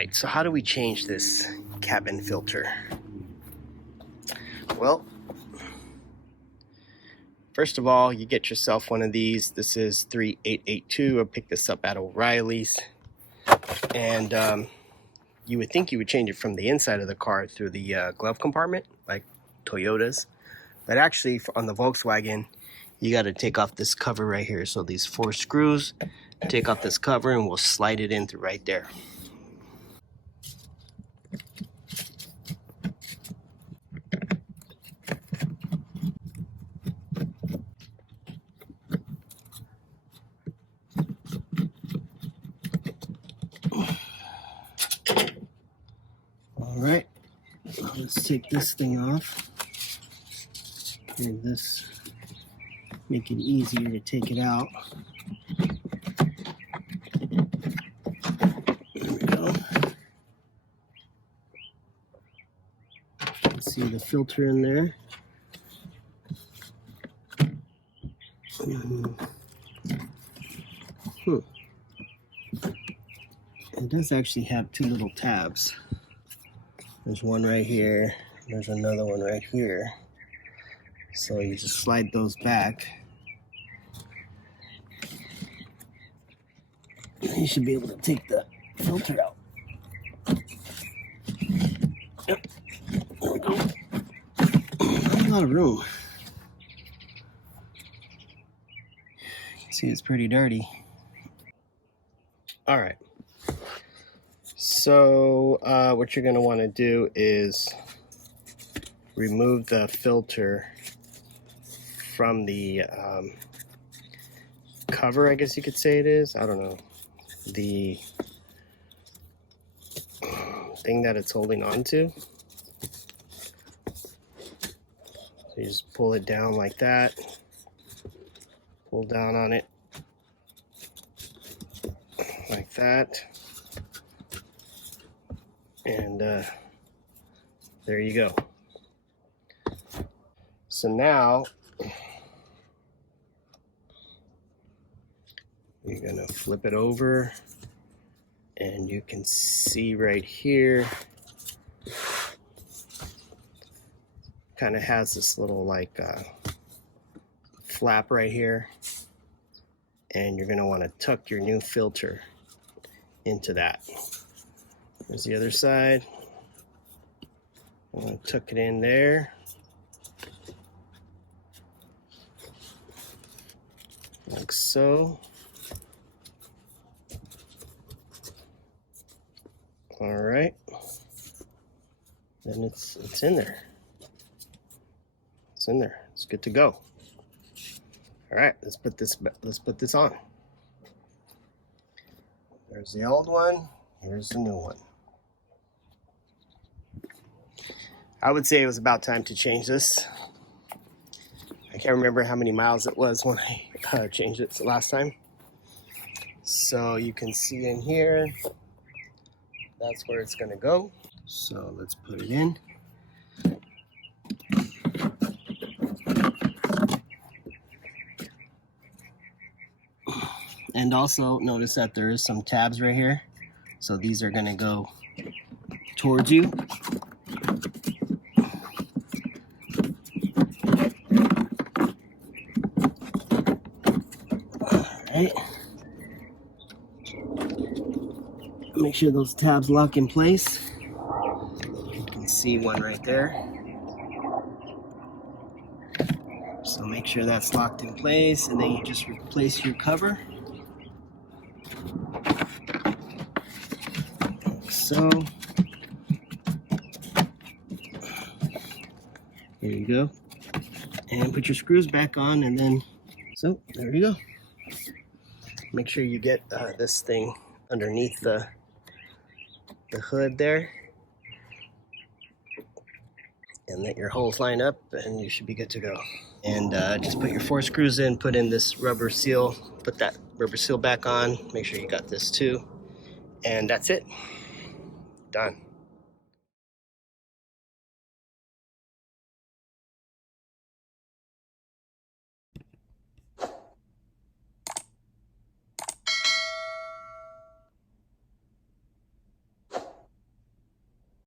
Alright, so how do we change this cabin filter? Well, first of all, you get yourself one of these. This is 3882. I picked this up at O'Reilly's. And you would think you would change it from the inside of the car through the glove compartment, like Toyotas. But actually, on the Volkswagen, you got to take off this cover right here. So these 4 screws, take off this cover and we'll slide it in through right there. Alright, let's take this thing off. And this make it easier to take it out. There we go. See the filter in there. It does actually have 2 little tabs. There's one right here. There's another one right here. So you just slide those back. You should be able to take the filter out. Yep. There we go. Not a lot of room. You can see it's pretty dirty. All right. So what you're going to want to do is remove the filter from the cover, I guess you could say it is. I don't know. The thing that it's holding on to. So you just pull it down like that. Pull down on it like that. And there you go. So now you're gonna flip it over and you can see right here kind of has this little like flap right here, and you're gonna want to tuck your new filter into that. There's the other side. I'm going to tuck it in there. Like so. All right. Then it's in there. It's in there. It's good to go. All right, let's put this on. There's the old one. Here's the new one. I would say it was about time to change this. I can't remember how many miles it was when I changed it the last time. So you can see in here, that's where it's gonna go. So let's put it in. And also notice that there is some tabs right here. So these are gonna go towards you. Alright. Make sure those tabs lock in place. You can see one right there. So make sure that's locked in place, and then you just replace your cover. Like so. There you go. And put your screws back on, and then, so there you go. Make sure you get this thing underneath the hood there, and let your holes line up, and you should be good to go. And just put your 4 screws in, put in this rubber seal, put that rubber seal back on, make sure you got this too, and that's it. Done.